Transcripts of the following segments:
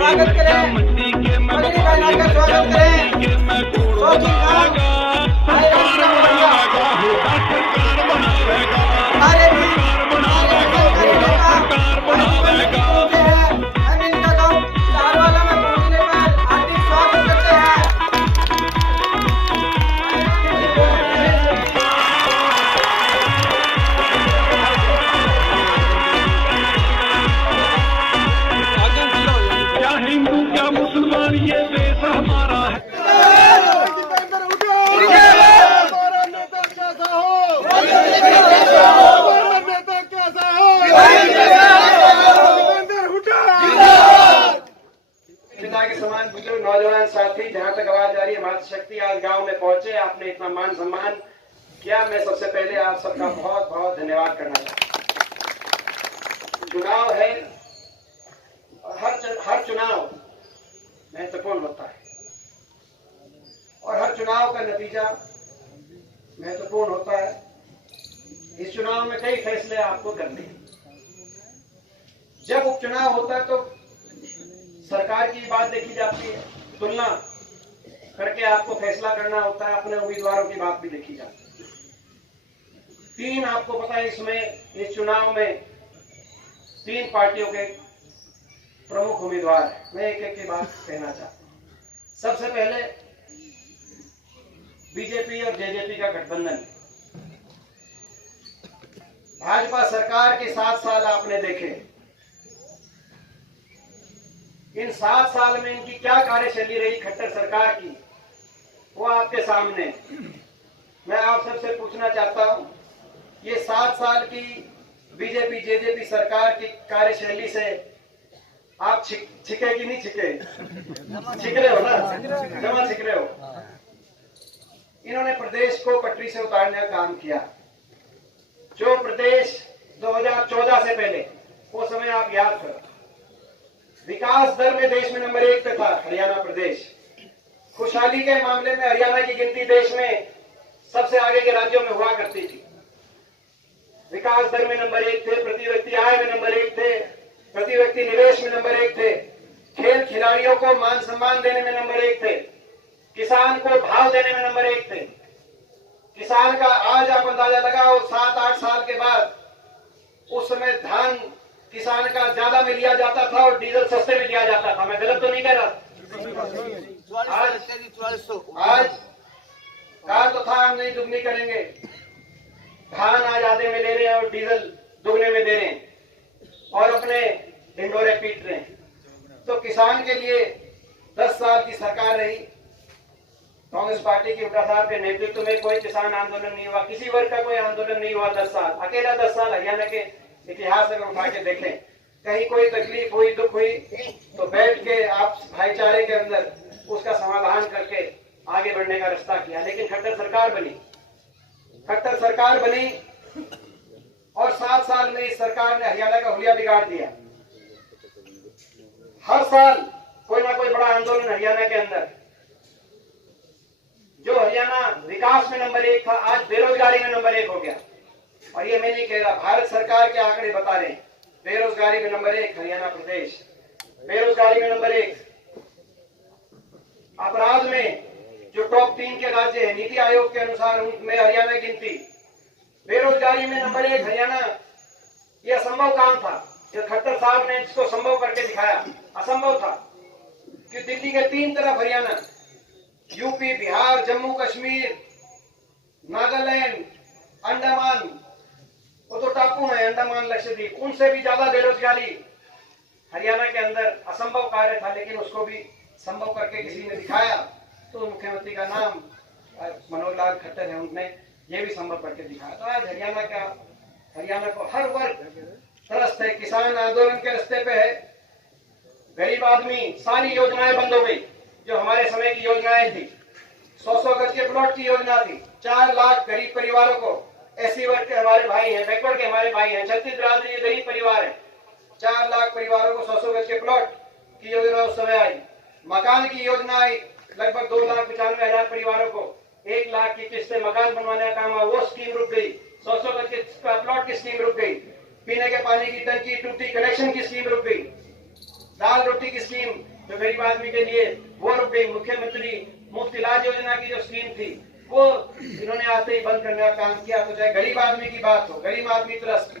स्वागत करें, मंत्री का नाम का स्वागत करें। नौजवान साथी, जहां तक आवाज आ रही है, मातृशक्ति आज गांव में पहुंचे, आपने इतना मान सम्मान किया। मैं सबसे पहले आप सबका बहुत बहुत धन्यवाद करना चाहता हूं। चुनाव है और हर चुनाव महत्वपूर्ण होता है और हर चुनाव का नतीजा महत्वपूर्ण होता है। इस चुनाव में कई फैसले आपको करने हैं। जब उपचुनाव होता है तो सरकार की बात देखी जाती है, तुलना करके आपको फैसला करना होता है, अपने उम्मीदवारों की बात भी देखी जाती है। तीन, आपको पता है, इस चुनाव में 3 पार्टियों के प्रमुख उम्मीदवार हैं। मैं एक एक की बात कहना चाहता हूं। सबसे पहले बीजेपी और जेजेपी का गठबंधन। भाजपा सरकार के 7 साल आपने देखे। इन 7 साल में इनकी क्या कार्यशैली रही खट्टर सरकार की, वो आपके सामने। मैं आप सबसे पूछना चाहता हूं, ये 7 साल की बीजेपी जेजेपी सरकार की कार्यशैली से आप छिके कि नहीं छिके? छिक रहे हो ना, जमा छिक रहे हो। इन्होंने प्रदेश को पटरी से उतारने का काम किया। जो प्रदेश 2014 से पहले, वो समय आप याद करो, विकास दर में देश में नंबर 1 पे था हरियाणा प्रदेश। खुशहाली के मामले में हरियाणा की गिनती देश में सबसे आगे के राज्यों में हुआ करती थी। विकास दर में नंबर 1 थे, प्रति व्यक्ति आय में नंबर 1 थे, प्रति व्यक्ति निवेश में नंबर 1 थे, खेल खिलाड़ियों को मान सम्मान देने में नंबर 1 थे, किसान को भाव देने में नंबर 1 थे। किसान का आज आप अंदाजा लगाओ, 7-8 साल के बाद, उस समय धान किसान का ज्यादा में लिया जाता था और डीजल सस्ते में लिया जाता था। मैं गलत तो नहीं कह रहा? आज कार तो था, हम नहीं दुगनी करेंगे। धान आज आधे में ले रहे हैं और डीजल दुगने में दे रहे हैं और अपने ढिंडोरे पीट रहे हैं। तो किसान के लिए 10 साल की सरकार रही। कांग्रेस पार्टी की हुड्डा साहब के नेतृत्व में कोई किसान आंदोलन नहीं हुआ, किसी वर्ग का कोई आंदोलन नहीं हुआ। 10 साल, अकेला 10 साल हरियाणा के इतिहास अगर उठा के देखें, कहीं कोई तकलीफ हुई, दुख हुई, तो बैठ के आप भाईचारे के अंदर उसका समाधान करके आगे बढ़ने का रास्ता किया। लेकिन खट्टर सरकार बनी, खट्टर सरकार बनी और 7 साल में इस सरकार ने हरियाणा का हुलिया बिगाड़ दिया। हर साल कोई ना कोई बड़ा आंदोलन हरियाणा के अंदर। जो हरियाणा विकास में नंबर 1 था, आज बेरोजगारी में नंबर 1 हो गया। और ये मैं नहीं कह रहा, भारत सरकार के आंकड़े बता रहे हैं। बेरोजगारी में नंबर 1 हरियाणा प्रदेश, बेरोजगारी में नंबर 1। अपराध में जो टॉप 3 के राज्य है, नीति आयोग के अनुसार उनमें हरियाणा गिनती। बेरोजगारी में नंबर 1 हरियाणा। यह असंभव काम था। जो खट्टर साहब ने इसको संभव करके दिखाया। असंभव था कि दिल्ली के 3 तरफ हरियाणा, यूपी, बिहार, जम्मू कश्मीर, नागालैंड, अंडमान, वो तो टापू है अंडमान लक्षद्वीप, उनसे भी ज्यादा बेरोजगारी हरियाणा के अंदर। असंभव कार्य था लेकिन उसको भी संभव करके किसी ने दिखाया। तो मुख्यमंत्री का नाम मनोहर लाल खट्टर है, उनने ये भी संभव करके दिखाया। तो आज हरियाणा को हर वर्ग त्रस्त है। किसान आंदोलन के रास्ते पे है, गरीब आदमी, सारी योजनाएं बंद हो गई जो हमारे समय की योजनाएं थी। 100 गज के प्लॉट की योजना थी। 4 लाख गरीब परिवारों को, एससी वर्ग के हमारे भाई हैं, बैकवर्ड के हमारे भाई हैं, छत्तीस बिरादरी ये गरीब परिवार है, 4 लाख परिवारों को 100 गज के प्लॉट की योजना उस समय आई। मकान की योजना आई, लगभग 2,95,000 परिवारों को 1 लाख की किस्त से मकान बनवाने का काम हुआ, वो स्कीम रुक गई। 100 गज के प्लॉट की स्कीम रुक गई। पीने के पानी की टंकी टूटी कनेक्शन की स्कीम रुक गई। दाल रोटी की स्कीम जो गरीब आदमी के लिए वो रुक गई। मुख्यमंत्री मुफ्त इलाज योजना की जो स्कीम थी वो इन्होंने आते ही बंद करने का काम किया। तो चाहे गरीब आदमी की बात हो, गरीब आदमी त्रस्त,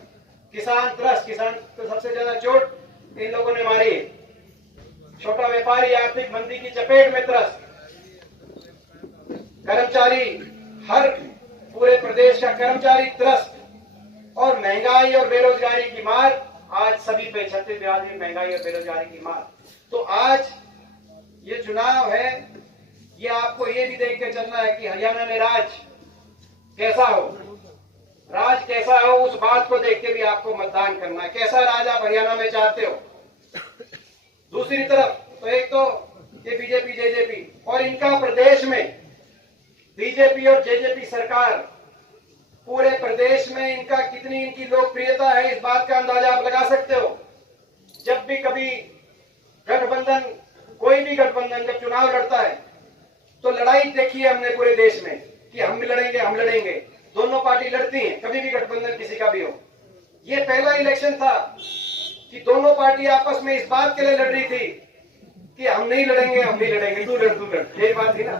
किसान त्रस्त, किसान तो सबसे ज्यादा चोट इन लोगों ने मारी है। छोटा व्यापारी आर्थिक मंदी की चपेट में त्रस्त, कर्मचारी, हर पूरे प्रदेश का कर्मचारी त्रस्त, और महंगाई और बेरोजगारी की मार आज सभी पे, छत्तीस बिरादरी में महंगाई और बेरोजगारी की मार। तो आज ये चुनाव है, ये आपको ये भी देख के चलना है कि हरियाणा में राज कैसा हो, राज कैसा हो, उस बात को देख के भी आपको मतदान करना है। कैसा राज आप हरियाणा में चाहते हो। दूसरी तरफ तो एक तो ये बीजेपी जेजेपी, और इनका प्रदेश में बीजेपी और जेजेपी सरकार, पूरे प्रदेश में इनका कितनी इनकी लोकप्रियता है इस बात का अंदाजा आप लगा सकते हो। जब भी कभी गठबंधन, कोई भी गठबंधन जब चुनाव लड़ता है तो लड़ाई देखी है हमने पूरे देश में कि हम भी लड़ेंगे, हम लड़ेंगे, दोनों पार्टी लड़ती हैं, कभी भी गठबंधन किसी का भी हो। ये पहला इलेक्शन था कि दोनों पार्टी आपस में इस बात के लिए लड़ रही थी कि हम नहीं लड़ेंगे, हम नहीं लड़ेंगे, तू लड़, यही बात थी ना।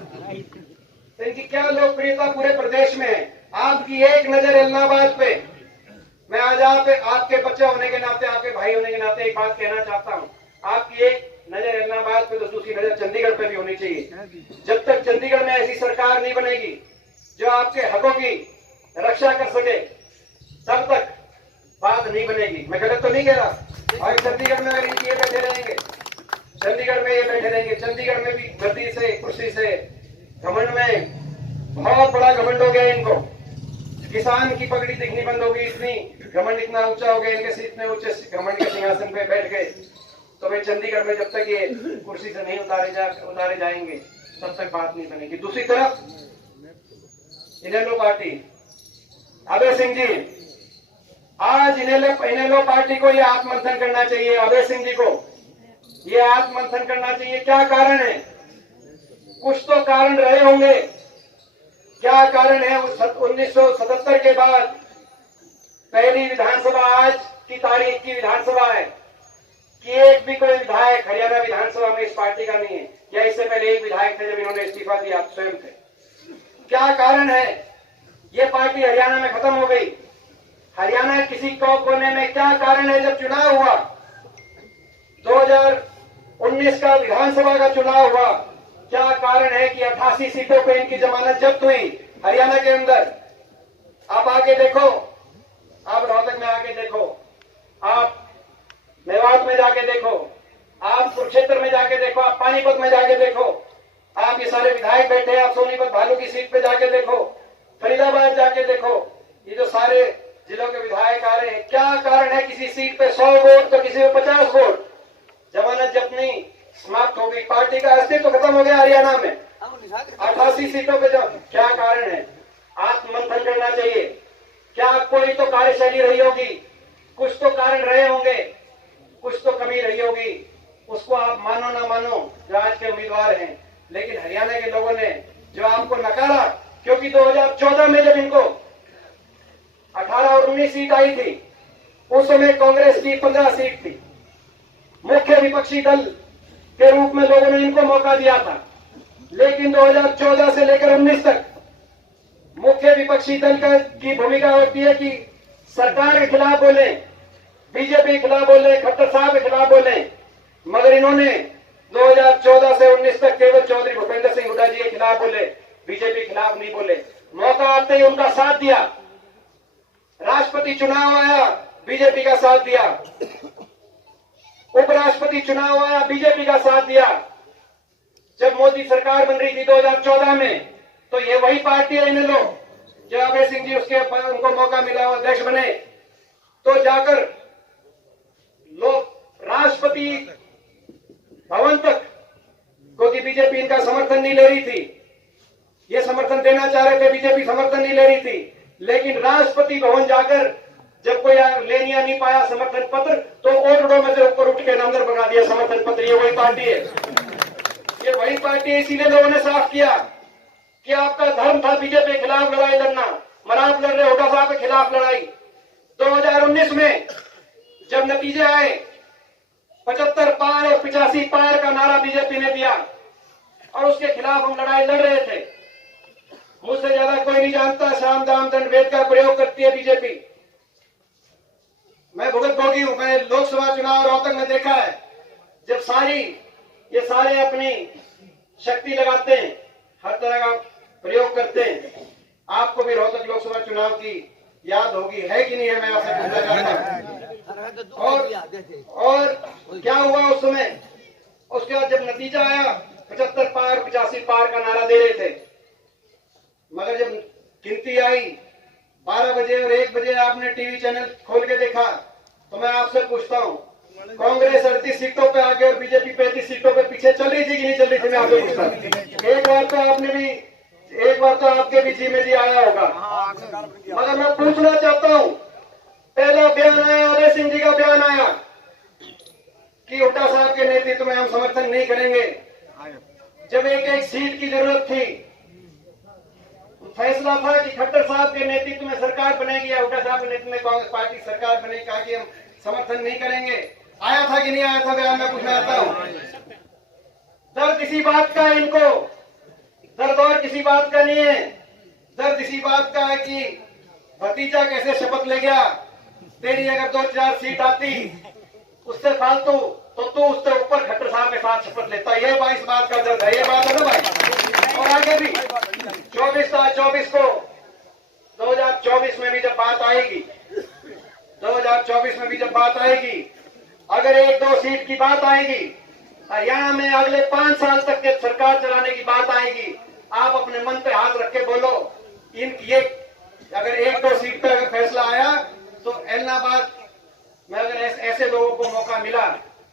तो इनकी क्या लोकप्रियता पूरे प्रदेश में है। आपकी एक नजर इलाहाबाद पे, मैं आज आपके बच्चे होने के नाते, आपके भाई होने के नाते एक बात कहना चाहता हूँ, आपकी एक नजर इलाहाबाद पे तो दूसरी नजर चंडीगढ़ पे भी होनी चाहिए। जब तक चंडीगढ़ में ऐसी सरकार नहीं बनेगी जो आपके हकों की रक्षा कर सके, तब तक बात नहीं बनेगी। मैं गलत तो नहीं कह रहा। और चंडीगढ़ में ये बैठे रहेंगे, चंडीगढ़ में ये बैठे रहेंगे, चंडीगढ़ में भी गद्दी से, कुर्सी से, घमंड में बहुत बड़ा घमंड हो गया इनको। किसान की पगड़ी दिखनी बंद हो गई, इतनी घमंड इतना ऊंचा हो गया इनके से, इतने ऊंचे घमंड के सिंहासन पे बैठ गए। तो भाई चंडीगढ़ में जब तक ये कुर्सी से नहीं उतारे जाएंगे तब तक बात नहीं बनेगी। दूसरी तरफ इनेलो पार्टी, अभय सिंह जी, आज इनेलो पार्टी को ये आत्ममंथन करना चाहिए। अभय सिंह जी को ये आत्ममंथन करना चाहिए। क्या कारण है, कुछ तो कारण रहे होंगे। क्या कारण है, 1977 के बाद पहली विधानसभा आज की तारीख की विधानसभा है कि एक भी कोई विधायक हरियाणा विधानसभा में इस पार्टी का नहीं है, या इससे पहले एक विधायक थे जब इन्होंने इस्तीफा दिया, आप स्वयं थे। क्या कारण है, ये पार्टी हरियाणा में खत्म हो गई। हरियाणा किसी को कोने में क्या कारण है, जब चुनाव हुआ 2019 का विधानसभा का चुनाव हुआ, क्या कारण है कि 88 सीटों पर इनकी जमानत जब्त हुई हरियाणा के अंदर। आप आके देखो, आप रोहतक में आके देखो, आप मेवात में जाके देखो, आप कुरुक्षेत्र में जाके देखो, आप पानीपत में जाके देखो, आप ये सारे विधायक बैठे हैं, आप सोनीपत भालू की सीट पे जाके देखो, फरीदाबाद जाके देखो, ये जो सारे जिलों के विधायक आ रहे हैं। क्या कारण है, किसी सीट पे 100 वोट तो किसी पे 50 वोट, जमानत जब्त नहीं, समाप्त हो गई, पार्टी का अस्तित्व तो खत्म हो गया हरियाणा में 88 सीटों पे। क्या कारण है, आत्ममंथन करना चाहिए। क्या कोई तो कार्यशैली रही होगी, कुछ तो कारण रहे होंगे, कुछ तो कमी रही होगी, उसको आप मानो ना मानो जो आज के उम्मीदवार हैं। लेकिन हरियाणा के लोगों ने जो आपको नकारा, क्योंकि 2014 में जब इनको 18 और 19 सीट आई थी, उस समय कांग्रेस की 15 सीट थी। मुख्य विपक्षी दल के रूप में लोगों ने इनको मौका दिया था, लेकिन 2014 से लेकर 19 तक मुख्य विपक्षी दल की भूमिका होती है कि सरकार के खिलाफ बोले, बीजेपी के खिलाफ बोले, खट्टर साहब के खिलाफ बोले, मगर इन्होंने 2014 से 19 तक केवल चौधरी भूपेंद्र सिंह हुड्डा जी के खिलाफ बोले, बीजेपी के खिलाफ नहीं बोले। मौका आते ही उनका साथ दिया। राष्ट्रपति चुनाव आया, बीजेपी का साथ दिया। उपराष्ट्रपति चुनाव आया, बीजेपी का साथ दिया। जब मोदी सरकार बन रही थी 2014 में, तो ये वही पार्टी है, इन लोग जब अभय सिंह जी उनको मौका मिला अध्यक्ष बने, तो जाकर लोग राष्ट्रपति भवन तक, क्योंकि बीजेपी इनका समर्थन नहीं ले रही थी, ये समर्थन देना चाह रहे थे, बीजेपी समर्थन नहीं ले रही थी, लेकिन राष्ट्रपति भवन जाकर जब कोई लेनिया नहीं पाया समर्थन पत्र, तो ओटड़ों में से ऊपर उठ के नंबर बना दिया समर्थन पत्र। ये वही पार्टी है, ये वही पार्टी है। इसीलिए लोगों ने साफ किया कि आपका धर्म था बीजेपी के खिलाफ लड़ाई लड़ना, मगर आप लड़ रहे हुड्डा साहब के खिलाफ लड़ाई। 2019 में जब नतीजे आए, 75 पार और 85 पार का नारा बीजेपी ने दिया और उसके खिलाफ हम लड़ाई लड़ रहे थे। मुझसे ज्यादा कोई नहीं जानता, साम दाम दंड भेद का प्रयोग करती है बीजेपी। मैं भुगत भोगी हूं, मैं लोकसभा चुनाव रोहतक में देखा है, जब ये सारे अपनी शक्ति लगाते हैं, हर तरह का प्रयोग करते हैं। आपको भी रोहतक लोकसभा चुनाव की याद होगी, है कि नहीं है, मैं आपसे पूछना चाहता हूं। और क्या हुआ उस समय? उसके बाद जब नतीजा आया, 75 पार 85 पार का नारा दे रहे थे, मगर जब गिनती आई 12 बजे और 1 बजे आपने टीवी चैनल खोल के देखा, तो मैं आपसे पूछता हूं, कांग्रेस 38 सीटों पे आगे और बीजेपी 35 सीटों पे पीछे चल रही थी कि नहीं चल रही थी? मैं आपसे पूछता हूं। एक बार तो आपके भी जी में जी आया होगा, मगर मैं पूछना चाहता हूं, पहला बयान आया, अभय सिंह जी का बयान आया कि हुड्डा साहब के नेतृत्व में हम समर्थन नहीं करेंगे। जब एक सीट की जरूरत थी, फैसला था कि खट्टर साहब के नेतृत्व में सरकार बनेगी या हुड्डा साहब के नेतृत्व में कांग्रेस पार्टी सरकार बनेगी, कहा कि हम समर्थन नहीं करेंगे। आया था कि नहीं आया था बयान? मैं पूछना चाहता हूं। दर्द इसी बात का है, इनको दर्द और किसी बात का नहीं है। दर्द इसी बात का है कि भतीजा कैसे शपथ ले गया, तेरी अगर 2-4 सीट आती उससे फालतू, तो तू उससे ऊपर खट्टर साहब के साथ शपथ लेता। ये भाई इस बात का दर्द है, ये बात है ना भाई। और आगे भी 24 को 2024 में भी जब बात आएगी, 2024 में भी जब बात आएगी, अगर 1-2 सीट की बात आएगी, हरियाणा में अगले 5 साल तक के सरकार चलाने की बात आएगी, आप अपने मन पे हाथ रख के बोलो, ये अगर 1-2 सीट पर अगर फैसला आया तो एलनाबाद में अगर ऐसे लोगों को मौका मिला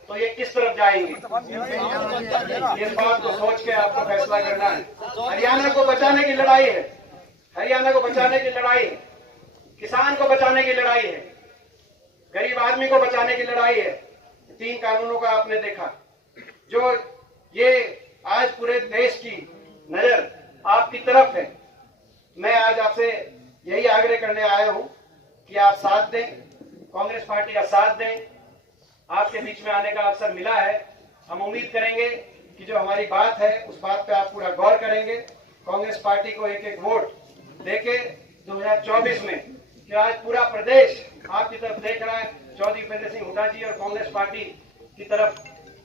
तो ये किस तरफ जाएंगे? इस बात को सोच के आपको फैसला करना है। हरियाणा को बचाने की लड़ाई है, हरियाणा को बचाने की लड़ाई है, किसान को बचाने की लड़ाई है, गरीब आदमी को बचाने की लड़ाई है। 3 कानूनों का आपने देखा, जो ये आज पूरे देश की नजर आपकी तरफ है। मैं आज आपसे यही आग्रह करने आया हूं कि आप साथ दें, कांग्रेस पार्टी का साथ दें। आपके बीच में आने का अवसर मिला है, हम उम्मीद करेंगे कि जो हमारी बात है उस बात पे आप पूरा गौर करेंगे। कांग्रेस पार्टी को एक वोट देके 2024 में, कि आज पूरा प्रदेश आपकी तरफ देख रहा है, चौधरी भूपेंद्र सिंह हुड्डा जी और कांग्रेस पार्टी की तरफ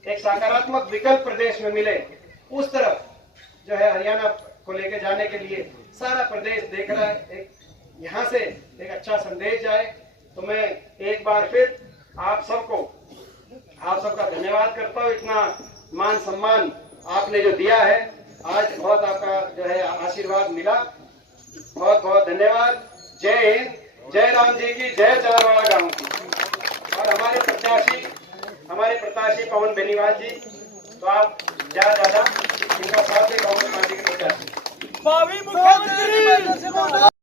एक सकारात्मक विकल्प प्रदेश में मिले, उस तरफ जो है हरियाणा को लेके जाने के लिए सारा प्रदेश देख रहा है। एक यहाँ से एक अच्छा संदेश जाए। तो मैं एक बार फिर आप सबका धन्यवाद करता हूँ। इतना मान सम्मान आपने जो दिया है, आज बहुत आपका जो है आशीर्वाद मिला, बहुत बहुत धन्यवाद। जय हिंद, जय राम जी की, जय चारवाड़ा गांव की। और हमारे प्रत्याशी पवन बेनीवाल जी, तो आप ज्यादा इनका साथ है, कांग्रेस पार्टी के प्रत्याशी।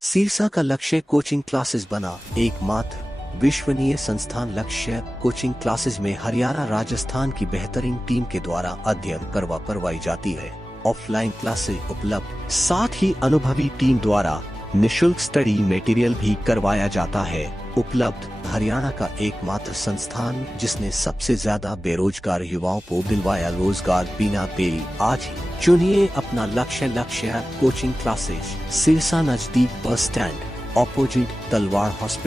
सिरसा का लक्ष्य कोचिंग क्लासेस बना। एकमात्र विश्वसनीय संस्थान लक्ष्य कोचिंग क्लासेस में हरियाणा राजस्थान की बेहतरीन टीम के द्वारा अध्ययन करवाई जाती है। ऑफलाइन क्लासेस उपलब्ध, साथ ही अनुभवी टीम द्वारा निशुल्क स्टडी मटेरियल भी करवाया जाता है। उपलब्ध हरियाणा का एकमात्र संस्थान जिसने सबसे ज्यादा बेरोजगार युवाओं को दिलवाया रोजगार बिना देरी। आज ही चुनिए अपना लक्ष्य कोचिंग क्लासेस, सिरसा नजदीक बस स्टैंड, ऑपोजिट तलवार हॉस्पिटल।